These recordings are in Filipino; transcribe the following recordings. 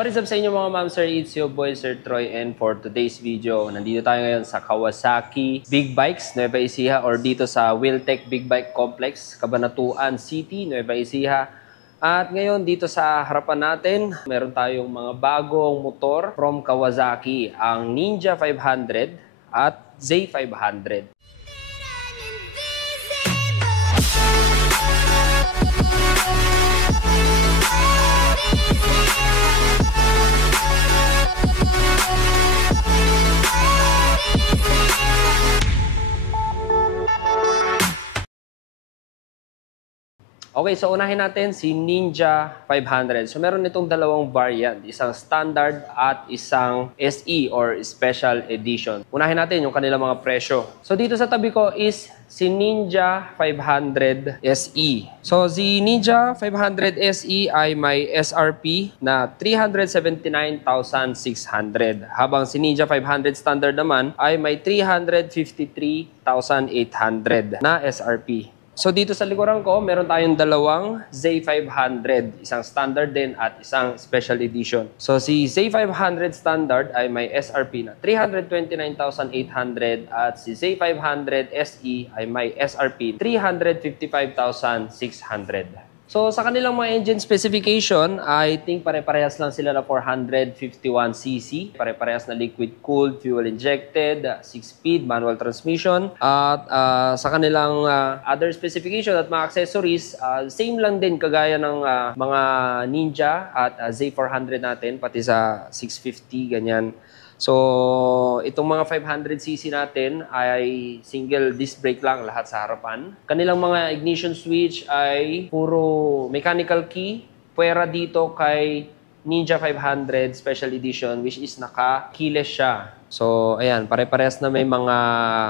What is up sa inyo mga ma'am, sir? It's your boy, Sir Troy, and for today's video, nandito tayo ngayon sa Kawasaki Big Bikes, Nueva Ecija, or dito sa Wheeltech Big Bike Complex, Cabanatuan City, Nueva Ecija. At ngayon, dito sa harapan natin, meron tayong mga bagong motor from Kawasaki, ang Ninja 500 at Z500. Okay, so unahin natin si Ninja 500. So meron itong dalawang variant, isang standard at isang SE or Special Edition. Unahin natin yung kanilang mga presyo. So dito sa tabi ko is si Ninja 500 SE. So si Ninja 500 SE ay may SRP na 379,600. Habang si Ninja 500 standard naman ay may 353,800 na SRP. So dito sa likuran ko, meron tayong dalawang Z500, isang standard din at isang special edition. So si Z500 standard ay may SRP na 329,800 at si Z500 SE ay may SRP 355,600. So sa kanilang mga engine specification, I think pare-parehas lang sila na 451cc, pare-parehas na liquid-cooled, fuel-injected, 6-speed, manual transmission. At sa kanilang other specification at mga accessories, same lang din kagaya ng mga Ninja at Z400 natin, pati sa 650, ganyan. So, itong mga 500cc natin ay single disc brake lang lahat sa harapan. Kanilang mga ignition switch ay puro mechanical key. Pwera dito kay Ninja 500 Special Edition which is naka-keyless siya. So, ayan, pare-parehas na may mga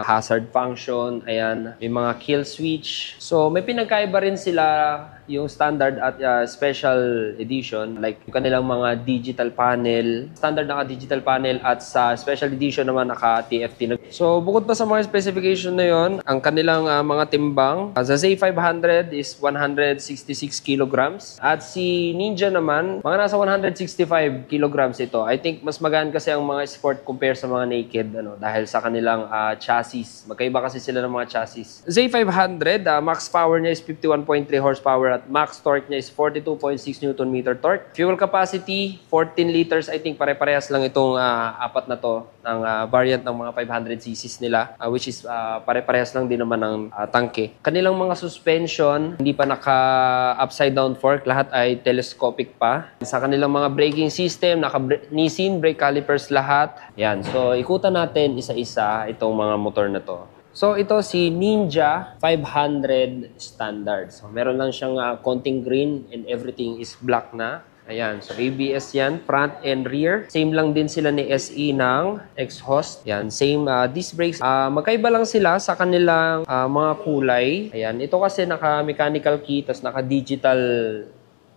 hazard function, ayan, may mga kill switch. So, may pinagkaiba rin sila yung standard at special edition, like yung kanilang mga digital panel. Standard naka-digital panel at sa special edition naman naka-TFT. So, bukod pa sa mga specification na yon, ang kanilang mga timbang, sa Z500 is 166 kilograms. At si Ninja naman, mga nasa 165 kilograms ito. I think mas magaan kasi ang mga sport compare sa mga naked dahil sa kanilang chassis. Magkaiba kasi sila ng mga chassis. Z500, max power niya is 51.3 horsepower at max torque niya is 42.6 Nm torque. Fuel capacity, 14 liters. I think pare-parehas lang itong apat na to ng variant ng mga 500cc nila, which is pare-parehas lang din naman ng tangke. Kanilang mga suspension, hindi pa naka-upside down fork. Lahat ay telescopic pa. Sa kanilang mga braking system, naka-Nissin brake calipers lahat. Yan. So, ikutan natin isa-isa itong mga motor na to. So, ito si Ninja 500 Standard. So, meron lang siyang konting green and everything is black na. Ayan. So, ABS yan, front and rear. Same lang din sila ni SE ng exhaust. Ayan. Same disc brakes. Magkaiba lang sila sa kanilang mga kulay. Ayan. Ito kasi naka-mechanical key, tas naka-digital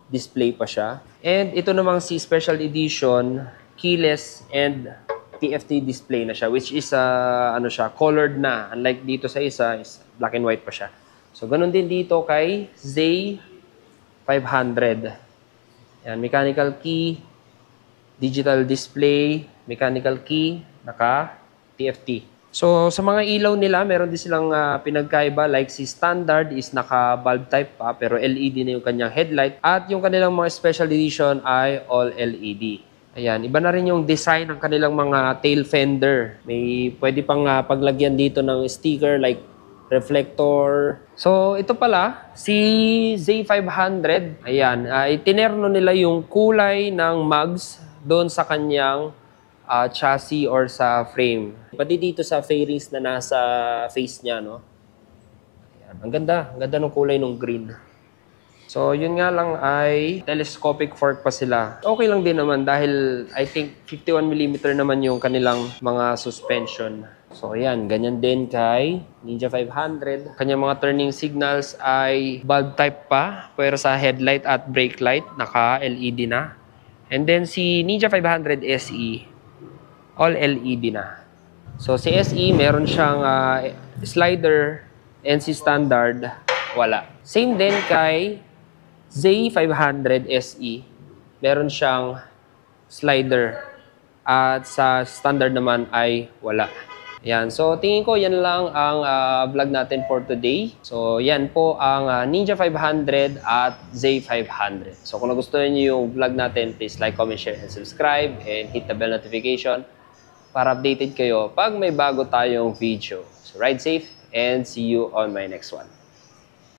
display pa siya. And ito namang si Special Edition, keyless and TFT display na siya, which is colored na. Unlike dito sa isa, is black and white pa siya. So, ganun din dito kay Z500. Yan, mechanical key, digital display, mechanical key, naka-TFT. So, sa mga ilaw nila, meron din silang pinagkaiba. Like si standard is naka-bulb type pa, pero LED na yung kanyang headlight. At yung kanilang mga special edition ay all LED. Ayan, iba na rin yung design ng kanilang mga tail fender. May pwede pang paglagyan dito ng sticker like reflector. So, ito pala, si Z500, ayan, itinerno nila yung kulay ng mugs doon sa kanyang chassis or sa frame. Pati dito sa fairings na nasa face niya, no? Ayan, ang ganda ng kulay ng green. So, yun nga lang ay telescopic fork pa sila. Okay lang din naman dahil I think 51mm naman yung kanilang mga suspension. So, ayan. Ganyan din kay Ninja 500. Kanyang mga turning signals ay bulb type pa. Pero sa headlight at brake light, naka-LED na. And then si Ninja 500 SE, all LED na. So, si SE, meron siyang slider and si standard, wala. Same din kay Z500 SE, meron siyang slider. At sa standard naman ay wala. Yan. So, tingin ko yan lang ang vlog natin for today. So, yan po ang Ninja 500 at Zay 500. So, kung nagustuhan niyo yung vlog natin, please like, comment, share, and subscribe. And hit the bell notification para updated kayo pag may bago tayong video. So, ride safe and see you on my next one.